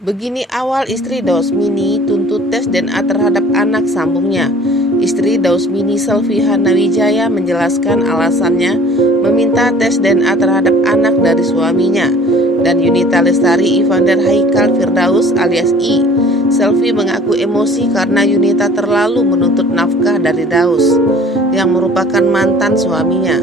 Begini awal istri Dausmini tuntut tes DNA terhadap anak sambungnya. Istri Dausmini Selvi Hanawijaya menjelaskan alasannya meminta tes DNA terhadap anak dari suaminya. Dan Yunita Lestari Ivander Haikal Firdaus alias I. Selvi mengaku emosi karena Yunita terlalu menuntut nafkah dari Daus, yang merupakan mantan suaminya.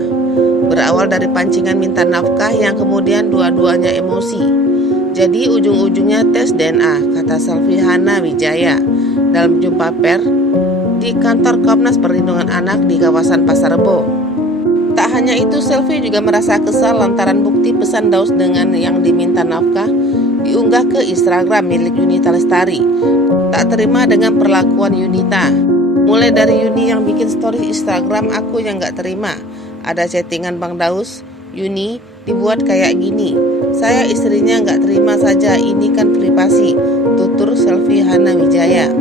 Berawal dari pancingan minta nafkah yang kemudian dua-duanya emosi. Jadi ujung-ujungnya tes DNA, kata Selvi Hanawijaya dalam jumpa pers di kantor Komnas Perlindungan Anak di kawasan Pasar Rebo. Tak hanya itu, Selvi juga merasa kesal lantaran bukti pesan Daus dengan yang diminta nafkah diunggah ke Instagram milik Yunita Lestari. Tak terima dengan perlakuan Yunita. Mulai dari Yuni yang bikin story Instagram aku yang gak terima. Ada chattingan Bang Daus, Yuni dibuat kayak gini. Saya istrinya nggak terima saja, ini kan privasi, tutur Selvi Hanawijaya.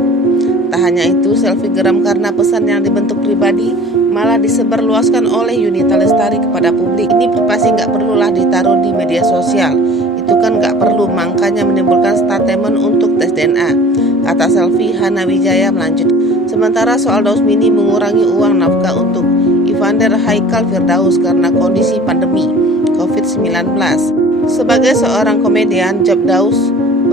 Tak hanya itu, Selvi geram karena pesan yang dibentuk pribadi malah disebarluaskan oleh Yunita Lestari kepada publik. Ini privasi nggak perlulah ditaruh di media sosial, itu kan nggak perlu, makanya menimbulkan statement untuk tes DNA, kata Selvi Hanawijaya melanjutkan. Sementara soal Dausmini mengurangi uang nafkah untuk Ivander Haikal Firdaus karena kondisi pandemi COVID-19. Sebagai seorang komedian, job Daus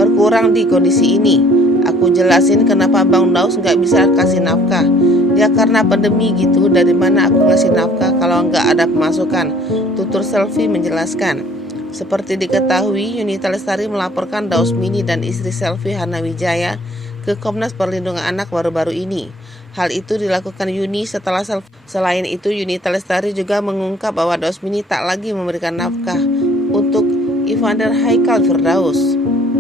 berkurang di kondisi ini. Aku jelasin kenapa Bang Daus nggak bisa kasih nafkah. Ya karena pandemi gitu, dari mana aku ngasih nafkah kalau nggak ada pemasukan, tutur Selvi menjelaskan. Seperti diketahui, Yunita Lestari melaporkan Dausmini dan istri Selvi Hanawijaya ke Komnas Perlindungan Anak baru-baru ini. Hal itu dilakukan Yuni setelah Selvi. Selain itu, Yunita Lestari juga mengungkap bahwa Dausmini tak lagi memberikan nafkah untuk Ivander Haikal Firdaus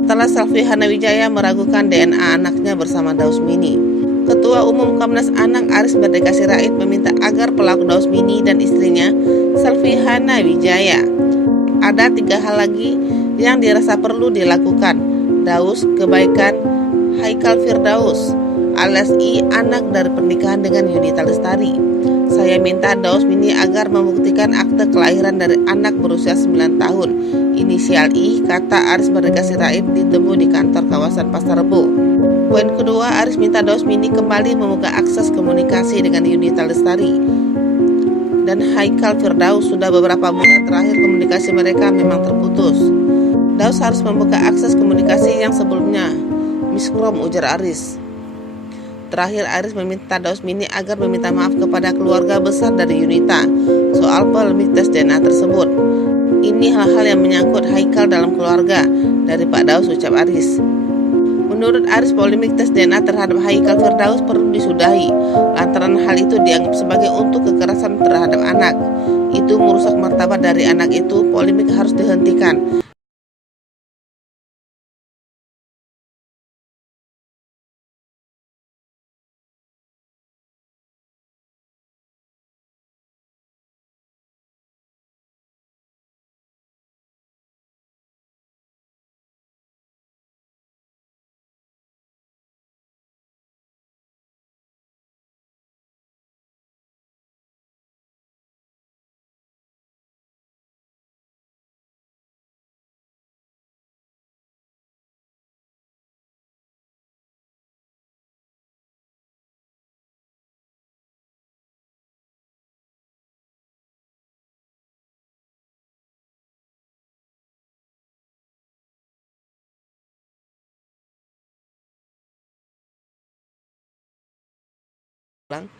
setelah Selvi Hanawijaya meragukan DNA anaknya bersama Dausmini. Ketua Umum Komnas Anak Aris Merdeka Sirait meminta agar pelaku Dausmini dan istrinya Selvi Hanawijaya. Ada 3 hal lagi yang dirasa perlu dilakukan. Daus kebaikan Haikal Firdaus alias I, anak dari pernikahan dengan Yunita Lestari. Saya minta Dausmini agar membuktikan akte kelahiran dari anak berusia 9 tahun, inisial I, kata Aris Merdeka Sirait ditemu di kantor kawasan Pasar Rebo. Poin kedua, Aris minta Dausmini kembali membuka akses komunikasi dengan Yunita Lestari dan Haikal Firdaus. Sudah beberapa bulan terakhir komunikasi mereka memang terputus. Daus harus membuka akses komunikasi yang sebelumnya miskrom, ujar Aris. Terakhir, Aris meminta Dausmini agar meminta maaf kepada keluarga besar dari Yunita soal polemik tes DNA tersebut. Ini hal-hal yang menyangkut Haikal dalam keluarga dari Pak Daus, ucap Aris. Menurut Aris, polemik tes DNA terhadap Haikal Firdaus perlu disudahi lantaran hal itu dianggap sebagai untuk kekerasan terhadap anak. Itu merusak martabat dari anak itu, polemik harus dihentikan.